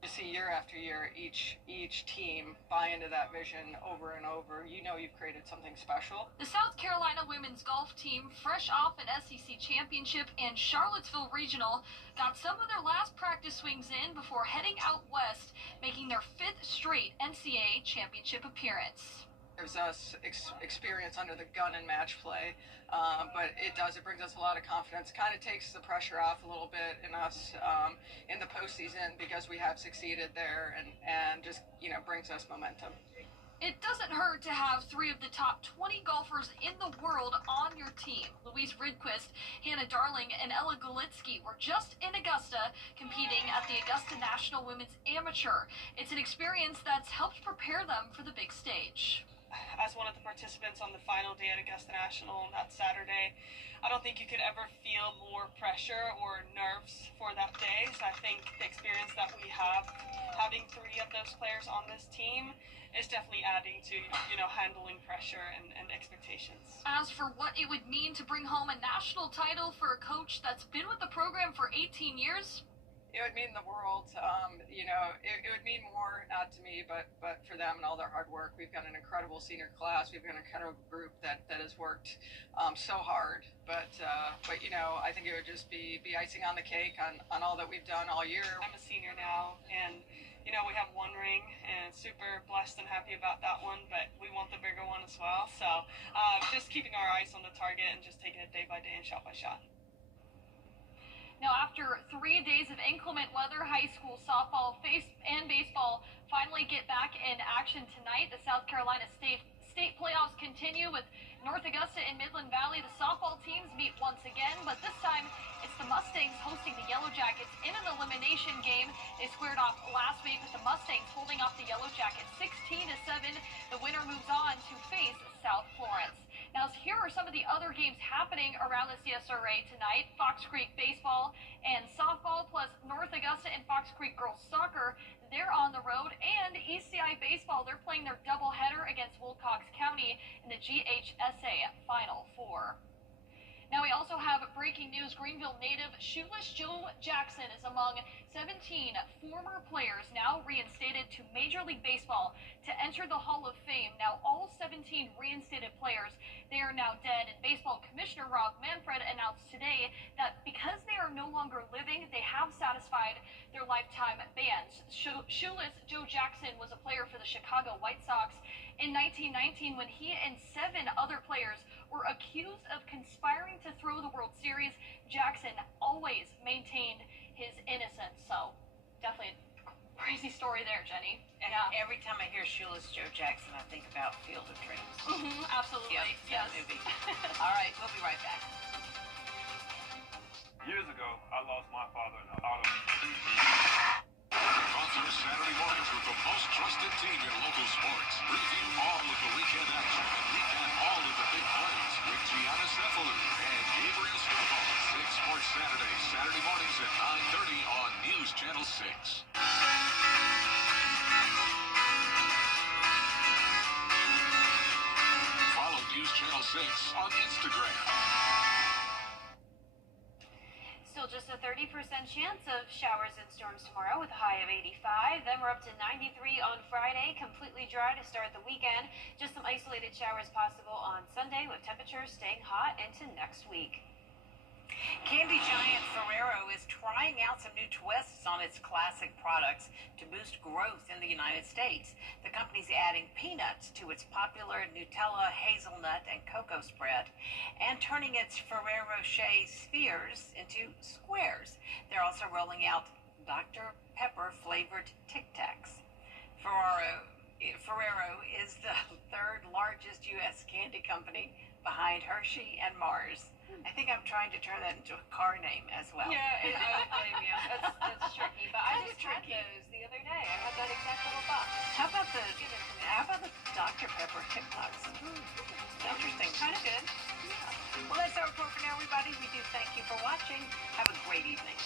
To see year after year each team buy into that vision over and over, you know you've created something special. The South Carolina women's golf team, fresh off an SEC championship and Charlottesville Regional, got some of their last practice swings in before heading out west, making their 5th straight NCAA championship appearance. Gives us experience under the gun and match play, but it brings us a lot of confidence. Kind of takes the pressure off a little bit in us in the postseason because we have succeeded there, and just brings us momentum. It doesn't hurt to have 3 of the top 20 golfers in the world on your team. Louise Ridquist, Hannah Darling, and Ella Golitsky were just in Augusta competing at the Augusta National Women's Amateur. It's an experience that's helped prepare them for the big stage. As one of the participants on the final day at Augusta National that Saturday, I don't think you could ever feel more pressure or nerves for that day. So I think the experience that we have, having 3 of those players on this team, is definitely adding to, handling pressure and expectations. As for what it would mean to bring home a national title for a coach that's been with the program for 18 years, it would mean the world. It would mean more, not to me, but for them and all their hard work. We've got an incredible senior class. We've got an incredible group that has worked so hard. But I think it would just be icing on the cake on all that we've done all year. I'm a senior now, and we have 1 ring, and super blessed and happy about that one, but we want the bigger one as well. So just keeping our eyes on the target and just taking it day by day and shot by shot. Now, after 3 days of inclement weather, high school softball and baseball finally get back in action tonight. The South Carolina State playoffs continue with North Augusta and Midland Valley. The softball teams meet once again, but this time it's the Mustangs hosting the Yellow Jackets in an elimination game. They squared off last week with the Mustangs holding off the Yellow Jackets 16-7. The winner moves on to face South Florence. Now, here are some of the other games happening around the CSRA tonight. Fox Creek baseball and softball, plus North Augusta and Fox Creek girls soccer, they're on the road. And ECI baseball, they're playing their doubleheader against Wilcox County in the GHSA Final Four. Now we also have breaking news. Greenville native Shoeless Joe Jackson is among 17 former players now reinstated to Major League Baseball to enter the Hall of Fame. Now all 17 reinstated players, they are now dead. And Baseball Commissioner Rob Manfred announced today that because they are no longer living, they have satisfied their lifetime bans. Shoeless Joe Jackson was a player for the Chicago White Sox in 1919 when he and 7 other players were accused of conspiring to throw the World Series. Jackson always maintained his innocence. So definitely a crazy story there, Jenny. And every time I hear Shoeless Joe Jackson, I think about Field of Dreams. Absolutely. Yes. Movie. All right, we'll be right back. Years ago, I lost my father in an auto. Off your Saturday mornings with the most trusted team in local sports. Preview all of the weekend action and recap all of the big plays with Gianna Stefolu and Gabriel Stovall. 6 Sports Saturday mornings at 9:30 on News Channel 6. Follow News Channel 6 on Instagram. Still just a 30% chance of showers and storms tomorrow with a high of 85. Then we're up to 93 on Friday, completely dry to start the weekend. Just some isolated showers possible on Sunday with temperatures staying hot into next week. Candy giant Ferrero is trying out some new twists on its classic products to boost growth in the United States. The company's adding peanuts to its popular Nutella, hazelnut, and cocoa spread, and turning its Ferrero Rocher spheres into squares. They're also rolling out Dr. Pepper flavored Tic Tacs. Ferrero is the 3rd largest U.S. candy company behind Hershey and Mars. I think I'm trying to turn that into a car name as well. Yeah, I would blame you. That's tricky. But I just had those the day. I had that exact little thought. How about the Dr. Pepper TikToks? Interesting. Kind of good. Yeah. Well, that's our report for now, everybody. We do thank you for watching. Have a great evening.